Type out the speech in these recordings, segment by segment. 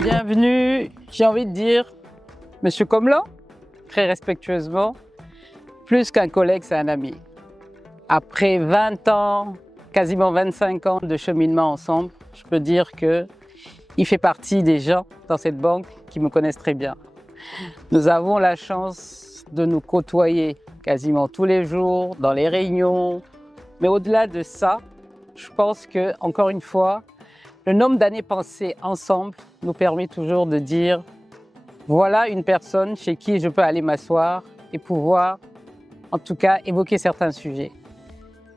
Bienvenue, j'ai envie de dire, Monsieur Comlan, très respectueusement, plus qu'un collègue, c'est un ami. Après 20 ans, quasiment 25 ans de cheminement ensemble, je peux dire qu'il fait partie des gens dans cette banque qui me connaissent très bien. Nous avons la chance de nous côtoyer quasiment tous les jours, dans les réunions. Mais au-delà de ça, je pense que, encore une fois, le nombre d'années passées ensemble nous permet toujours de dire voilà une personne chez qui je peux aller m'asseoir et pouvoir, en tout cas, évoquer certains sujets.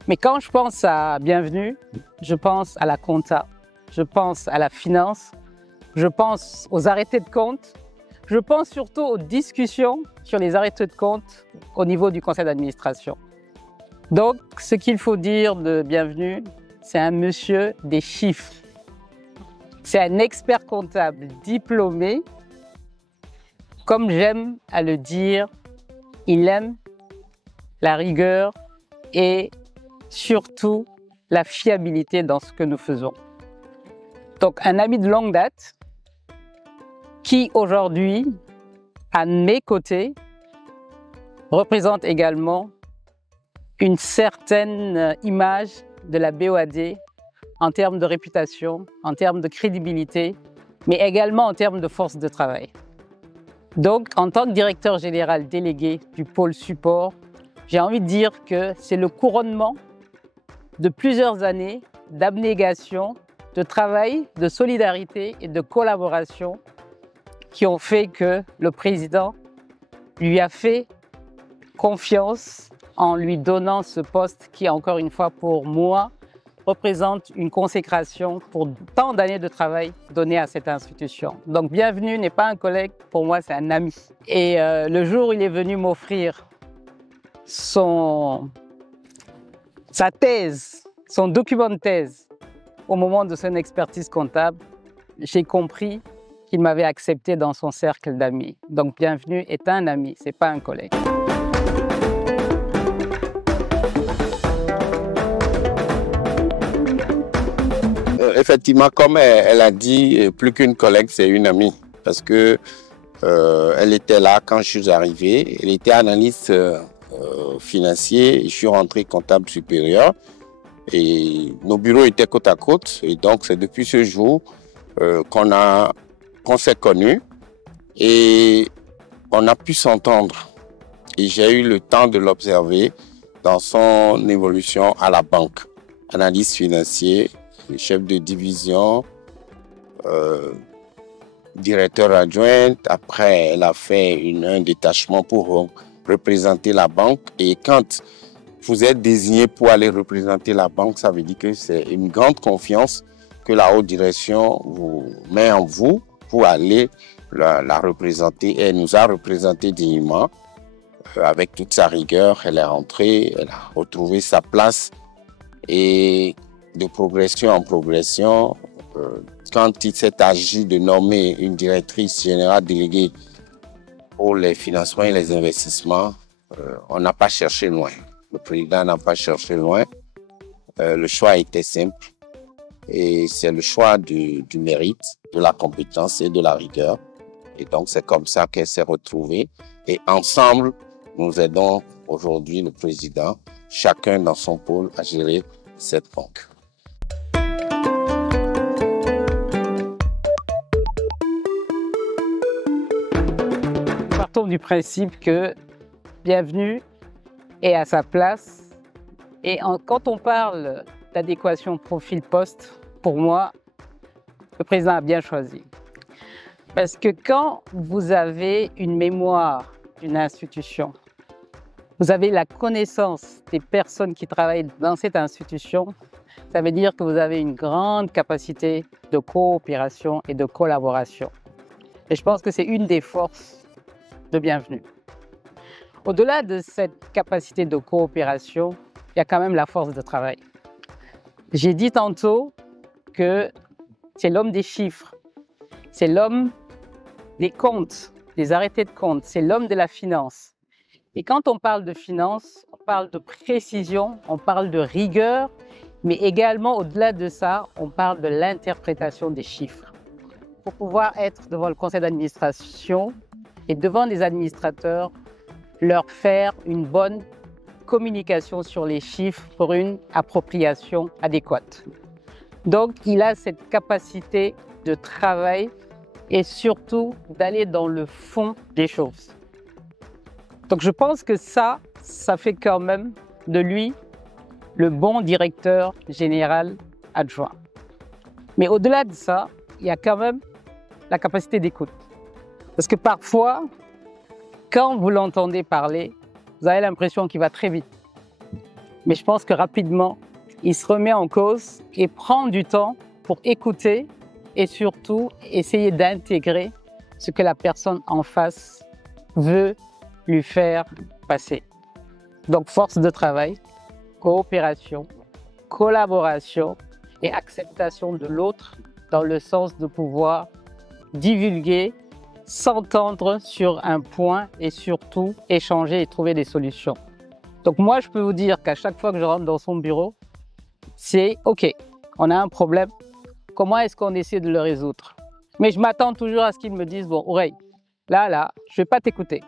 Mais quand je pense à Bienvenue, je pense à la compta, je pense à la finance, je pense aux arrêtés de compte, je pense surtout aux discussions sur les arrêtés de compte au niveau du conseil d'administration. Donc, ce qu'il faut dire de Bienvenue, c'est un monsieur des chiffres. C'est un expert comptable diplômé. Comme j'aime à le dire, il aime la rigueur et surtout la fiabilité dans ce que nous faisons. Donc, un ami de longue date qui aujourd'hui, à mes côtés, représente également une certaine image de la BOAD en termes de réputation, en termes de crédibilité, mais également en termes de force de travail. Donc, en tant que directeur général délégué du pôle support, j'ai envie de dire que c'est le couronnement de plusieurs années d'abnégation, de travail, de solidarité et de collaboration qui ont fait que le président lui a fait confiance en lui donnant ce poste qui, encore une fois, pour moi, représente une consécration pour tant d'années de travail données à cette institution. Donc, Bienvenue n'est pas un collègue, pour moi, c'est un ami. Et le jour où il est venu m'offrir sa thèse, son document de thèse, au moment de son expertise comptable, j'ai compris qu'il m'avait accepté dans son cercle d'amis. Donc, Bienvenue est un ami, ce n'est pas un collègue. Effectivement, comme elle a dit, plus qu'une collègue, c'est une amie. Parce que elle était là quand je suis arrivé. Elle était analyste financier. Je suis rentré comptable supérieur. Et nos bureaux étaient côte à côte. Et donc, c'est depuis ce jour qu'on s'est connus. Et on a pu s'entendre. Et j'ai eu le temps de l'observer dans son évolution à la banque. Analyste financier, chef de division, directeur adjoint. Après, elle a fait un détachement pour représenter la banque. Et quand vous êtes désigné pour aller représenter la banque, ça veut dire que c'est une grande confiance que la haute direction vous met en vous pour aller la représenter. Et elle nous a représenté dignement avec toute sa rigueur. Elle est rentrée, elle a retrouvé sa place. Et de progression en progression, quand il s'est agi de nommer une directrice générale déléguée pour les financements et les investissements, on n'a pas cherché loin. Le président n'a pas cherché loin. Le choix était simple et c'est le choix du mérite, de la compétence et de la rigueur. Et donc, c'est comme ça qu'elle s'est retrouvée. Et ensemble, nous aidons aujourd'hui le président, chacun dans son pôle, à gérer cette banque. Partons du principe que Bienvenue est à sa place. Et quand on parle d'adéquation profil-poste, pour moi, le président a bien choisi. Parce que quand vous avez une mémoire d'une institution, vous avez la connaissance des personnes qui travaillent dans cette institution, ça veut dire que vous avez une grande capacité de coopération et de collaboration. Et je pense que c'est une des forces de Bienvenue. Au-delà de cette capacité de coopération, il y a quand même la force de travail. J'ai dit tantôt que c'est l'homme des chiffres, c'est l'homme des comptes, des arrêtés de compte, c'est l'homme de la finance. Et quand on parle de finance, on parle de précision, on parle de rigueur, mais également au-delà de ça, on parle de l'interprétation des chiffres. pour pouvoir être devant le conseil d'administration et devant les administrateurs, leur faire une bonne communication sur les chiffres pour une appropriation adéquate. Donc, il a cette capacité de travail et surtout d'aller dans le fond des choses. Donc, je pense que ça fait quand même de lui le bon directeur général adjoint. Mais au-delà de ça, il y a quand même la capacité d'écoute. Parce que parfois, quand vous l'entendez parler, vous avez l'impression qu'il va très vite. Mais je pense que rapidement, il se remet en cause et prend du temps pour écouter et surtout essayer d'intégrer ce que la personne en face veut lui faire passer. Donc, force de travail, coopération, collaboration et acceptation de l'autre dans le sens de pouvoir divulguer, s'entendre sur un point et surtout échanger et trouver des solutions. Donc moi, je peux vous dire qu'à chaque fois que je rentre dans son bureau, c'est OK, on a un problème, comment est-ce qu'on essaie de le résoudre? Mais je m'attends toujours à ce qu'il me dise, bon, Oreille, là, je ne vais pas t'écouter.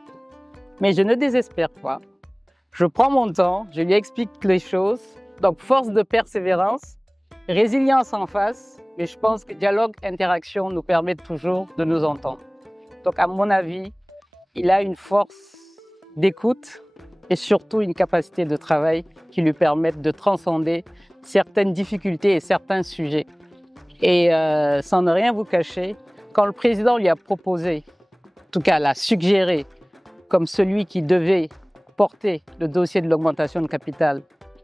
Mais je ne désespère pas. Je prends mon temps, je lui explique les choses. Donc, force de persévérance, résilience en face, mais je pense que dialogue, interaction nous permettent toujours de nous entendre. Donc, à mon avis, il a une force d'écoute et surtout une capacité de travail qui lui permettent de transcender certaines difficultés et certains sujets. Et sans ne rien vous cacher, quand le président lui a proposé, en tout cas l'a suggéré, comme celui qui devait porter le dossier de l'augmentation de capital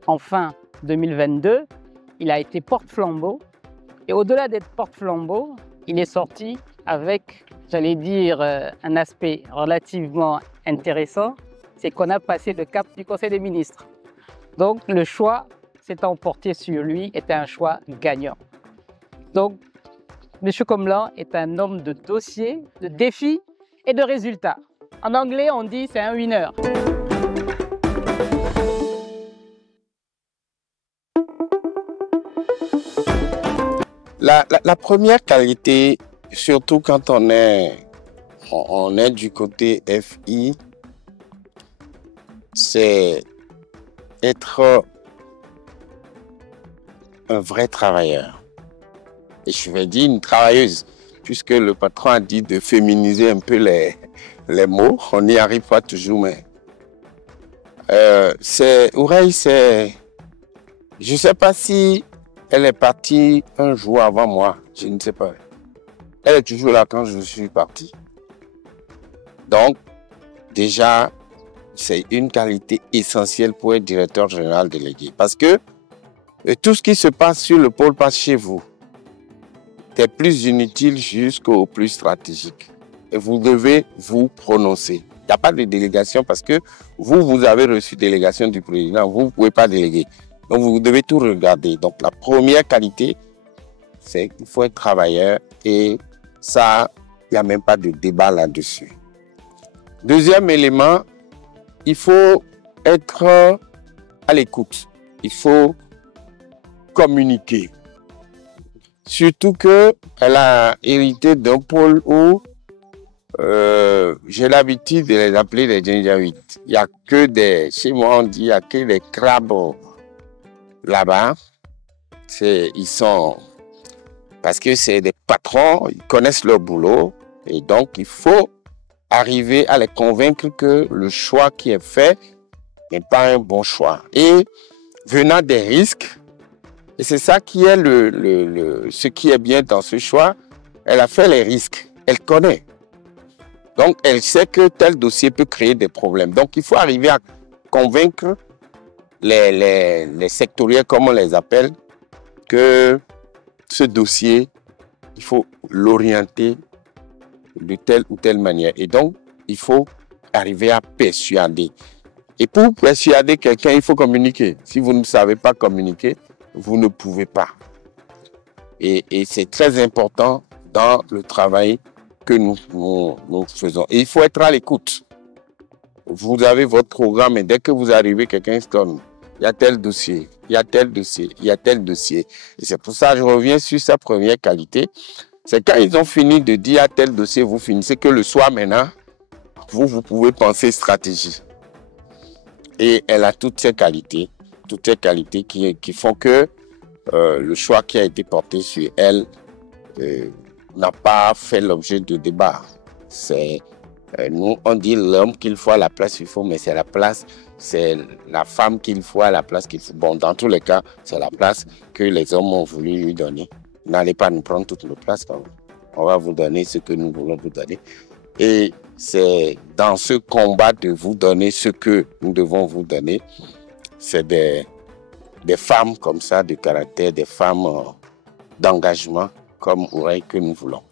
en fin 2022, il a été porte-flambeau. Et au-delà d'être porte-flambeau, il est sorti avec, j'allais dire, un aspect relativement intéressant, c'est qu'on a passé le cap du Conseil des ministres. Donc le choix s'étant porté sur lui était un choix gagnant. Donc M. Comblan est un homme de dossiers, de défis et de résultats. En anglais, on dit c'est un winner. La première qualité, surtout quand on est du côté FI, c'est être un vrai travailleur. Et je vais dire une travailleuse, puisque le patron a dit de féminiser un peu les mots. On n'y arrive pas toujours, mais Oreille, je ne sais pas si elle est partie un jour avant moi, je ne sais pas. Elle est toujours là quand je suis parti. Donc, déjà, c'est une qualité essentielle pour être directeur général délégué. Parce que tout ce qui se passe sur le pôle passe chez vous. C'est plus inutile jusqu'au plus stratégique. Et vous devez vous prononcer. Il n'y a pas de délégation parce que vous avez reçu délégation du président. Vous ne pouvez pas déléguer. Donc, vous devez tout regarder. Donc, la première qualité, c'est qu'il faut être travailleur et ça, il n'y a même pas de débat là-dessus. Deuxième élément, il faut être à l'écoute. Il faut communiquer. Surtout qu'elle a hérité d'un pôle où j'ai l'habitude de les appeler les Janjaweed. Il n'y a que des, chez moi on dit, il n'y a que des crabes là-bas. Ils sont, parce que c'est des patrons, ils connaissent leur boulot et donc il faut arriver à les convaincre que le choix qui est fait n'est pas un bon choix. Et venant des risques, et c'est ça qui est ce qui est bien dans ce choix, elle a fait les risques, elle connaît. Donc elle sait que tel dossier peut créer des problèmes. Donc il faut arriver à convaincre les sectoriels, comme on les appelle, que ce dossier, il faut l'orienter de telle ou telle manière. Et donc, il faut arriver à persuader. Et pour persuader quelqu'un, il faut communiquer. Si vous ne savez pas communiquer, vous ne pouvez pas. Et c'est très important dans le travail que nous faisons. Et il faut être à l'écoute. Vous avez votre programme et dès que vous arrivez, quelqu'un se donne. Il y a tel dossier, il y a tel dossier, il y a tel dossier. Et c'est pour ça que je reviens sur sa première qualité. C'est quand ils ont fini de dire à tel dossier, vous finissez que le soir maintenant, vous pouvez penser stratégie. Et elle a toutes ces qualités qui font que le choix qui a été porté sur elle n'a pas fait l'objet de débat. Nous, on dit l'homme qu'il faut à la place qu'il faut, mais c'est la femme qu'il faut à la place qu'il faut. Bon, dans tous les cas, c'est la place que les hommes ont voulu lui donner. N'allez pas nous prendre toutes nos places. On va vous donner ce que nous voulons vous donner. Et c'est dans ce combat de vous donner ce que nous devons vous donner, c'est des femmes comme ça, de caractère, des femmes d'engagement comme Oreille que nous voulons.